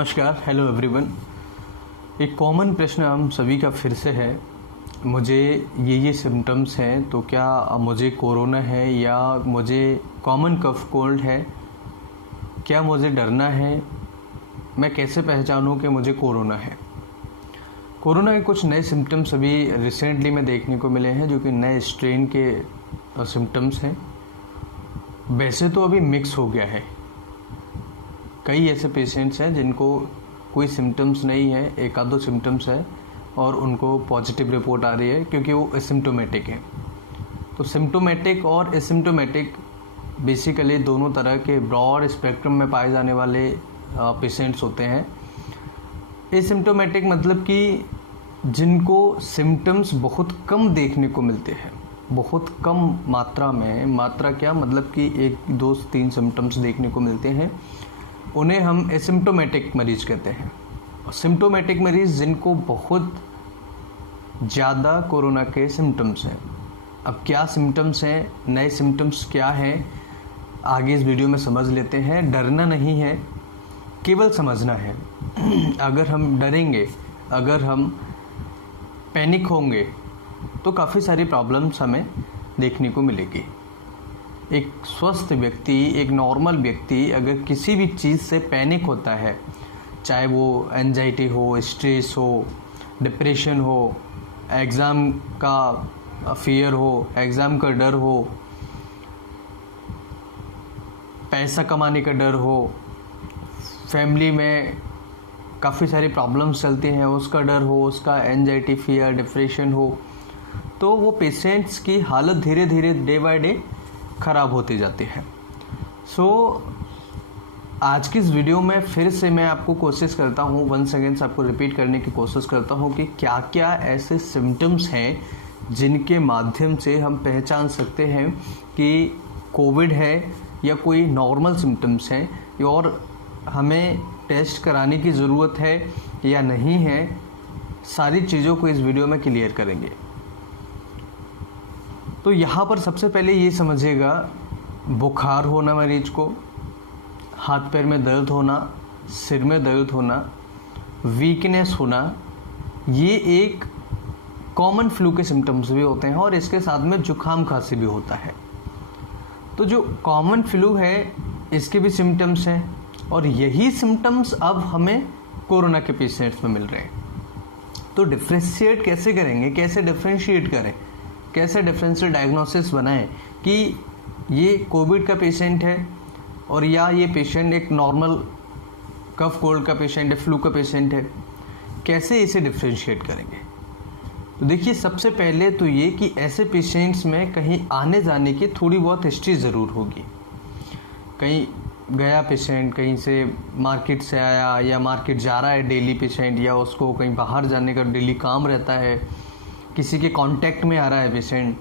नमस्कार, hello everyone. एक common प्रश्न हम सभी का फिर से है, मुझे ये सिम्टम्स हैं तो क्या मुझे कोरोना है या मुझे कॉमन कफ कोल्ड है, क्या मुझे डरना है, मैं कैसे पहचानूं कि मुझे कोरोना है। कोरोना के कुछ नए सिम्टम्स अभी रिसेंटली में देखने को मिले हैं जो कि नए स्ट्रेन के सिम्टम्स हैं। वैसे तो अभी मिक्स हो गया है, कई ऐसे पेशेंट्स हैं जिनको कोई सिम्टम्स नहीं है, एक आध दो सिम्टम्स है और उनको पॉजिटिव रिपोर्ट आ रही है क्योंकि वो एसिम्प्टोमेटिक है। तो सिम्प्टोमेटिक और एसिम्प्टोमेटिक बेसिकली दोनों तरह के ब्रॉड स्पेक्ट्रम में पाए जाने वाले पेशेंट्स होते हैं। एसिम्प्टोमेटिक मतलब कि जिनको सिम्टम्स बहुत कम देखने को मिलते हैं, बहुत कम मात्रा में, मात्रा क्या मतलब कि 1, 2, 3 सिम्टम्स देखने को मिलते हैं, उन्हें हम एसिम्प्टोमेटिक मरीज कहते हैं। और सिम्प्टोमेटिक मरीज जिनको बहुत ज़्यादा कोरोना के सिम्टम्स हैं। अब क्या सिम्टम्स हैं, नए सिम्टम्स क्या हैं, आगे इस वीडियो में समझ लेते हैं। डरना नहीं है, केवल समझना है। अगर हम डरेंगे, अगर हम पैनिक होंगे तो काफ़ी सारी प्रॉब्लम्स हमें देखने को मिलेगी। एक स्वस्थ व्यक्ति, एक नॉर्मल व्यक्ति अगर किसी भी चीज़ से पैनिक होता है, चाहे वो एंजाइटी हो, स्ट्रेस हो, डिप्रेशन हो, एग्ज़ाम का फियर हो, एग्ज़ाम का डर हो, पैसा कमाने का डर हो, फैमिली में काफ़ी सारी प्रॉब्लम्स चलती हैं उसका डर हो, उसका एंजाइटी, फियर, डिप्रेशन हो, तो वो पेशेंट्स की हालत धीरे धीरे डे बाय डे ख़राब होती जाती है। आज की इस वीडियो में फिर से मैं आपको कोशिश करता हूँ, वंस अगेन आपको रिपीट करने की कोशिश करता हूँ कि क्या क्या ऐसे सिम्टम्स हैं जिनके माध्यम से हम पहचान सकते हैं कि कोविड है या कोई नॉर्मल सिम्टम्स हैं और हमें टेस्ट कराने की ज़रूरत है या नहीं है। सारी चीज़ों को इस वीडियो में क्लियर करेंगे। तो यहाँ पर सबसे पहले ये समझिएगा, बुखार होना मरीज को, हाथ पैर में दर्द होना, सिर में दर्द होना, वीकनेस होना, ये एक कॉमन फ्लू के सिम्टम्स भी होते हैं और इसके साथ में जुकाम खांसी भी होता है। तो जो कॉमन फ्लू है इसके भी सिम्टम्स हैं और यही सिम्टम्स अब हमें कोरोना के पेशेंट्स में मिल रहे हैं। तो डिफ्रेंशिएट कैसे करेंगे, कैसे डिफ्रेंशिएट करें, कैसे डिफरेंशियल डायग्नोसिस बनाएं कि ये कोविड का पेशेंट है और या ये पेशेंट एक नॉर्मल कफ कोल्ड का पेशेंट है, फ्लू का पेशेंट है, कैसे इसे डिफरेंशिएट करेंगे। तो देखिए, सबसे पहले तो ये कि ऐसे पेशेंट्स में कहीं आने जाने की थोड़ी बहुत हिस्ट्री ज़रूर होगी। कहीं गया पेशेंट, कहीं से मार्केट से आया या मार्केट जा रहा है डेली पेशेंट, या उसको कहीं बाहर जाने का डेली काम रहता है, किसी के कांटेक्ट में आ रहा है पेशेंट।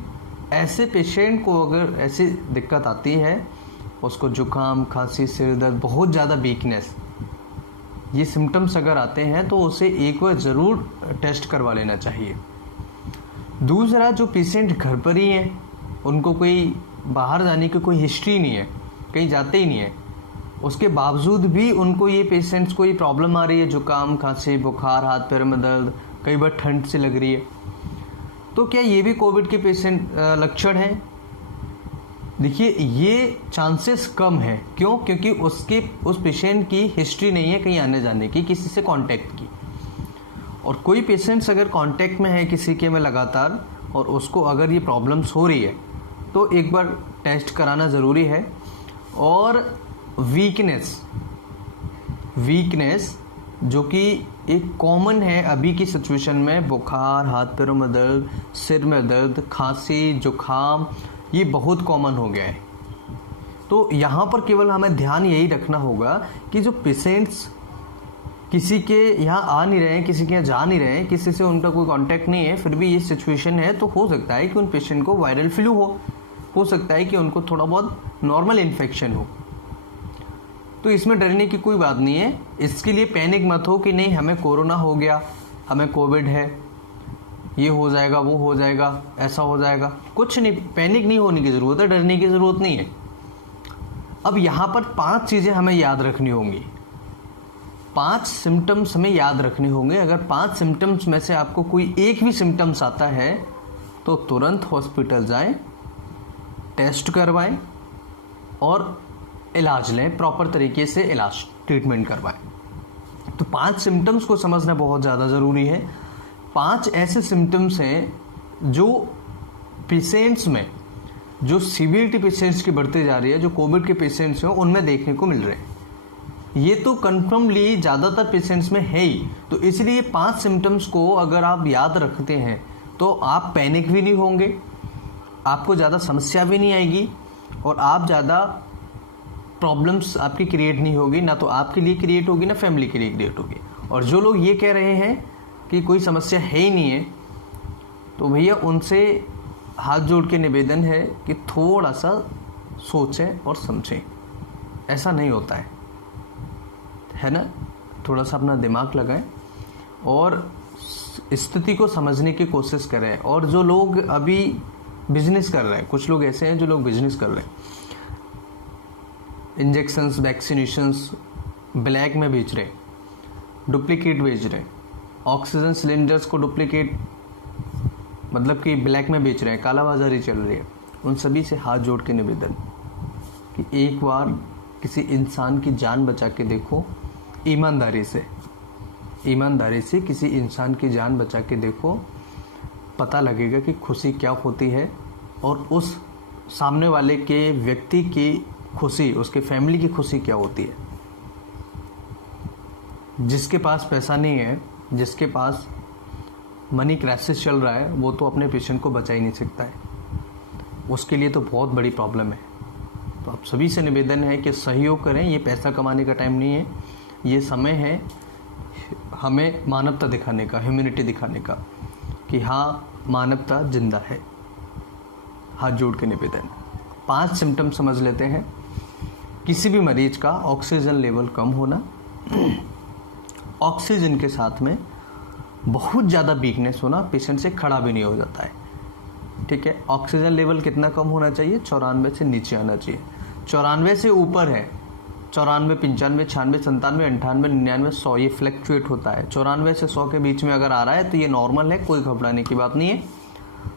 ऐसे पेशेंट को अगर ऐसी दिक्कत आती है, उसको जुकाम, खांसी, सिर दर्द, बहुत ज़्यादा वीकनेस, ये सिम्टम्स अगर आते हैं तो उसे एक बार ज़रूर टेस्ट करवा लेना चाहिए। दूसरा, जो पेशेंट घर पर ही हैं, उनको कोई बाहर जाने की कोई हिस्ट्री नहीं है, कहीं जाते ही नहीं है, उसके बावजूद भी उनको ये पेशेंट्स को ये प्रॉब्लम आ रही है, जुकाम, खांसी, बुखार, हाथ पैर में दर्द, कई बार ठंड से लग रही है, तो क्या ये भी कोविड के पेशेंट लक्षण हैं? देखिए, ये चांसेस कम है। क्यों? क्योंकि उस पेशेंट की हिस्ट्री नहीं है कहीं आने जाने की, किसी से कांटेक्ट की। और कोई पेशेंट्स अगर कांटेक्ट में है किसी के में लगातार और उसको अगर ये प्रॉब्लम्स हो रही है तो एक बार टेस्ट कराना ज़रूरी है। और वीकनेस जो कि एक कॉमन है अभी की सिचुएशन में, बुखार, हाथ पैरों में दर्द, सिर में दर्द, खांसी, जुकाम, ये बहुत कॉमन हो गया है। तो यहाँ पर केवल हमें ध्यान यही रखना होगा कि जो पेशेंट्स किसी के यहाँ आ नहीं रहे हैं, किसी के यहाँ जा नहीं रहे हैं, किसी से उनका कोई कांटेक्ट नहीं है, फिर भी ये सिचुएशन है, तो हो सकता है कि उन पेशेंट को वायरल फ्लू हो सकता है कि उनको थोड़ा बहुत नॉर्मल इन्फेक्शन हो। तो इसमें डरने की कोई बात नहीं है। इसके लिए पैनिक मत हो कि नहीं हमें कोरोना हो गया, हमें कोविड है, ये हो जाएगा, वो हो जाएगा, ऐसा हो जाएगा। कुछ नहीं, पैनिक नहीं होने की ज़रूरत है, डरने की ज़रूरत नहीं है। अब यहाँ पर 5 चीज़ें हमें याद रखनी होंगी। 5 सिम्टम्स हमें याद रखने होंगे। अगर 5 सिम्टम्स में से आपको कोई एक भी सिम्टम्स आता है तो तुरंत हॉस्पिटल जाएं, टेस्ट करवाएं और इलाज लें, प्रॉपर तरीके से इलाज ट्रीटमेंट करवाएं। तो 5 सिम्टम्स को समझना बहुत ज़्यादा ज़रूरी है। 5 ऐसे सिम्टम्स हैं जो पेशेंट्स में, जो सीवियरिटी पेशेंट्स की बढ़ती जा रही है, जो कोविड के पेशेंट्स हैं उनमें देखने को मिल रहे हैं। ये तो कन्फर्मली ज़्यादातर पेशेंट्स में है ही। तो इसलिए 5 सिम्टम्स को अगर आप याद रखते हैं तो आप पैनिक भी नहीं होंगे, आपको ज़्यादा समस्या भी नहीं आएगी और आप ज़्यादा प्रॉब्लम्स आपकी क्रिएट नहीं होगी, ना तो आपके लिए क्रिएट होगी ना फैमिली के लिए क्रिएट होगी। और जो लोग ये कह रहे हैं कि कोई समस्या है ही नहीं है, तो भैया उनसे हाथ जोड़ के निवेदन है कि थोड़ा सा सोचें और समझें। ऐसा नहीं होता है ना। थोड़ा सा अपना दिमाग लगाएं और स्थिति को समझने की कोशिश करें। और जो लोग अभी बिजनेस कर रहे हैं, कुछ लोग ऐसे हैं जो लोग बिजनेस कर रहे हैं, इंजेक्शंस, वैक्सीनेशंस ब्लैक में बेच रहे, डुप्लीकेट बेच रहे, ऑक्सीजन सिलेंडर्स को डुप्लीकेट मतलब कि ब्लैक में बेच रहे हैं, कालाबाजारी चल रही है। उन सभी से हाथ जोड़ के निवेदन कि एक बार किसी इंसान की जान बचा के देखो, ईमानदारी से किसी इंसान की जान बचा के देखो, पता लगेगा कि खुशी क्या होती है और उस सामने वाले के व्यक्ति की खुशी, उसके फैमिली की खुशी क्या होती है। जिसके पास पैसा नहीं है, जिसके पास मनी क्राइसिस चल रहा है, वो तो अपने पेशेंट को बचा ही नहीं सकता है, उसके लिए तो बहुत बड़ी प्रॉब्लम है। तो आप सभी से निवेदन है कि सहयोग करें। ये पैसा कमाने का टाइम नहीं है, ये समय है हमें मानवता दिखाने का, ह्यूमैनिटी दिखाने का कि हाँ मानवता जिंदा है। हाथ जोड़ के निवेदन। 5 सिम्टम समझ लेते हैं। किसी भी मरीज का ऑक्सीजन लेवल कम होना, ऑक्सीजन के साथ में बहुत ज़्यादा वीकनेस होना, पेशेंट से खड़ा भी नहीं हो जाता है। ठीक है, ऑक्सीजन लेवल कितना कम होना चाहिए? 94 से नीचे आना चाहिए। 94 से ऊपर है 94, 95, 96, 97, 98, 99, 100 ये फ्लैक्चुएट होता है। 94 से 100 के बीच में अगर आ रहा है तो ये नॉर्मल है, कोई घबराने की बात नहीं है।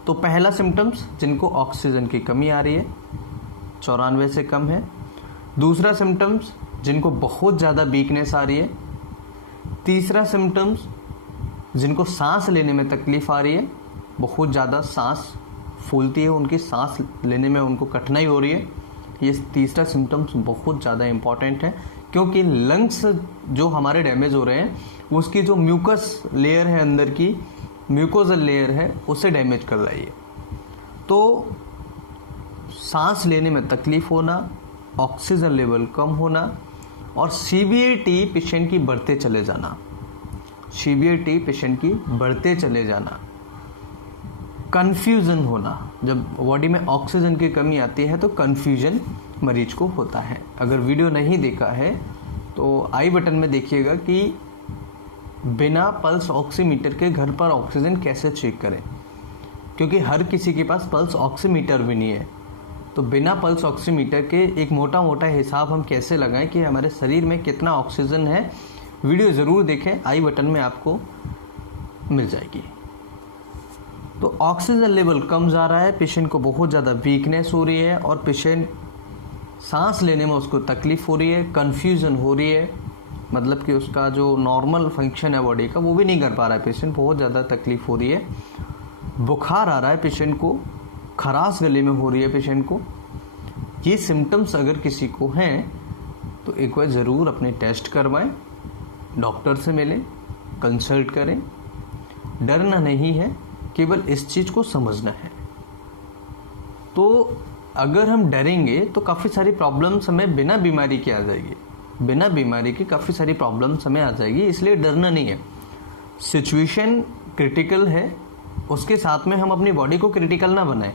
तो पहला सिम्टम्स जिनको ऑक्सीजन की कमी आ रही है, 94 से कम है। दूसरा सिम्टम्स जिनको बहुत ज़्यादा वीकनेस आ रही है। तीसरा सिम्टम्स जिनको सांस लेने में तकलीफ आ रही है, बहुत ज़्यादा सांस फूलती है, उनकी सांस लेने में उनको कठिनाई हो रही है। ये तीसरा सिम्टम्स बहुत ज़्यादा इम्पॉर्टेंट है, क्योंकि लंग्स जो हमारे डैमेज हो रहे हैं, उसकी जो म्यूकस लेयर है, अंदर की म्यूकोजल लेयर है, उसे डैमेज कर रही है। तो सांस लेने में तकलीफ होना, ऑक्सीजन लेवल कम होना और सीवियरिटी पेशेंट की बढ़ते चले जाना, सीवियरिटी पेशेंट की बढ़ते चले जाना, कन्फ्यूज़न होना। जब बॉडी में ऑक्सीजन की कमी आती है तो कन्फ्यूजन मरीज को होता है। अगर वीडियो नहीं देखा है तो आई बटन में देखिएगा कि बिना पल्स ऑक्सीमीटर के घर पर ऑक्सीजन कैसे चेक करें, क्योंकि हर किसी के पास पल्स ऑक्सीमीटर भी नहीं है। तो बिना पल्स ऑक्सीमीटर के एक मोटा मोटा हिसाब हम कैसे लगाएं कि हमारे शरीर में कितना ऑक्सीजन है। वीडियो ज़रूर देखें, आई बटन में आपको मिल जाएगी। तो ऑक्सीजन लेवल कम जा रहा है, पेशेंट को बहुत ज़्यादा वीकनेस हो रही है और पेशेंट सांस लेने में उसको तकलीफ़ हो रही है, कन्फ्यूज़न हो रही है, मतलब कि उसका जो नॉर्मल फंक्शन है बॉडी का वो भी नहीं कर पा रहा है पेशेंट, बहुत ज़्यादा तकलीफ़ हो रही है। बुखार आ रहा है पेशेंट को, खराश गले में हो रही है पेशेंट को। ये सिम्टम्स अगर किसी को हैं तो एक बार ज़रूर अपने टेस्ट करवाएं, डॉक्टर से मिलें, कंसल्ट करें। डरना नहीं है, केवल इस चीज़ को समझना है। तो अगर हम डरेंगे तो काफ़ी सारी प्रॉब्लम्स हमें बिना बीमारी के आ जाएगी, बिना बीमारी की काफ़ी सारी प्रॉब्लम्स हमें आ जाएगी, इसलिए डरना नहीं है। सिचुएशन क्रिटिकल है, उसके साथ में हम अपनी बॉडी को क्रिटिकल ना बनाएं।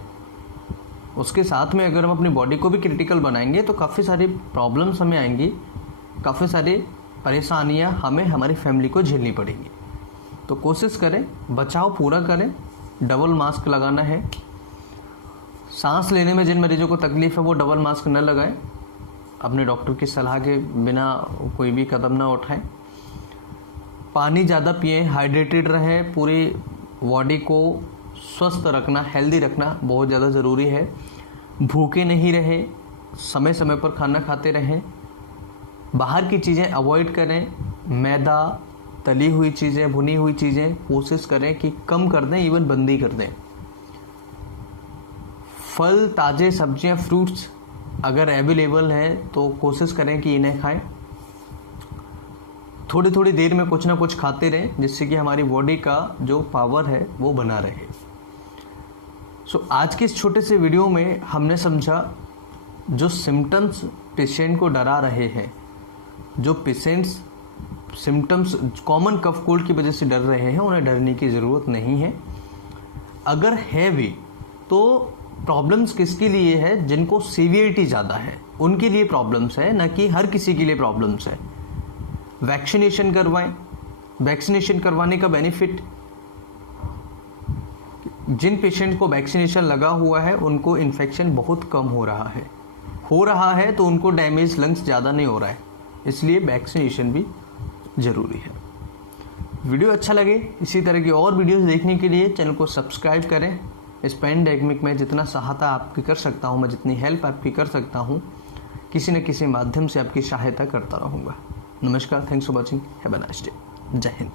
उसके साथ में अगर हम अपनी बॉडी को भी क्रिटिकल बनाएंगे तो काफ़ी सारी प्रॉब्लम्स हमें आएंगी, काफ़ी सारी परेशानियां हमें हमारी फैमिली को झेलनी पड़ेंगी। तो कोशिश करें, बचाव पूरा करें, डबल मास्क लगाना है। सांस लेने में जिन मरीजों को तकलीफ़ है वो डबल मास्क न लगाएं, अपने डॉक्टर की सलाह के बिना कोई भी कदम ना उठाएं। पानी ज़्यादा पिएं, हाइड्रेटेड रहें, पूरी बॉडी को स्वस्थ रखना, हेल्दी रखना बहुत ज़्यादा ज़रूरी है। भूखे नहीं रहें, समय समय पर खाना खाते रहें, बाहर की चीज़ें अवॉइड करें, मैदा, तली हुई चीज़ें, भुनी हुई चीज़ें कोशिश करें कि कम कर दें, इवन बंद ही कर दें। फल, ताज़े सब्जियां, फ्रूट्स अगर अवेलेबल हैं तो कोशिश करें कि इन्हें खाएं। थोड़ी थोड़ी देर में कुछ ना कुछ खाते रहें, जिससे कि हमारी बॉडी का जो पावर है वो बना रहे। आज के इस छोटे से वीडियो में हमने समझा जो सिम्टम्स पेशेंट को डरा रहे हैं, जो patients symptoms common cough cold की वजह से डर रहे हैं, उन्हें डरने की ज़रूरत नहीं है। अगर है भी तो प्रॉब्लम्स किसके लिए है? जिनको सीवियरिटी ज़्यादा है उनके लिए प्रॉब्लम्स है, न कि हर किसी के लिए प्रॉब्लम्स है। वैक्सीनेशन करवाएं। वैक्सीनेशन करवाने का बेनिफिट, जिन पेशेंट को वैक्सीनेशन लगा हुआ है उनको इन्फेक्शन बहुत कम हो रहा है तो उनको डैमेज लंग्स ज़्यादा नहीं हो रहा है, इसलिए वैक्सीनेशन भी ज़रूरी है। वीडियो अच्छा लगे, इसी तरह की और वीडियोस देखने के लिए चैनल को सब्सक्राइब करें। इस पैंडेमिक में जितना सहायता आपकी कर सकता हूँ मैं, जितनी हेल्प आपकी कर सकता हूँ, किसी न किसी माध्यम से आपकी सहायता करता रहूँगा। नमस्कार, thanks for watching, have a nice day, जय हिंद।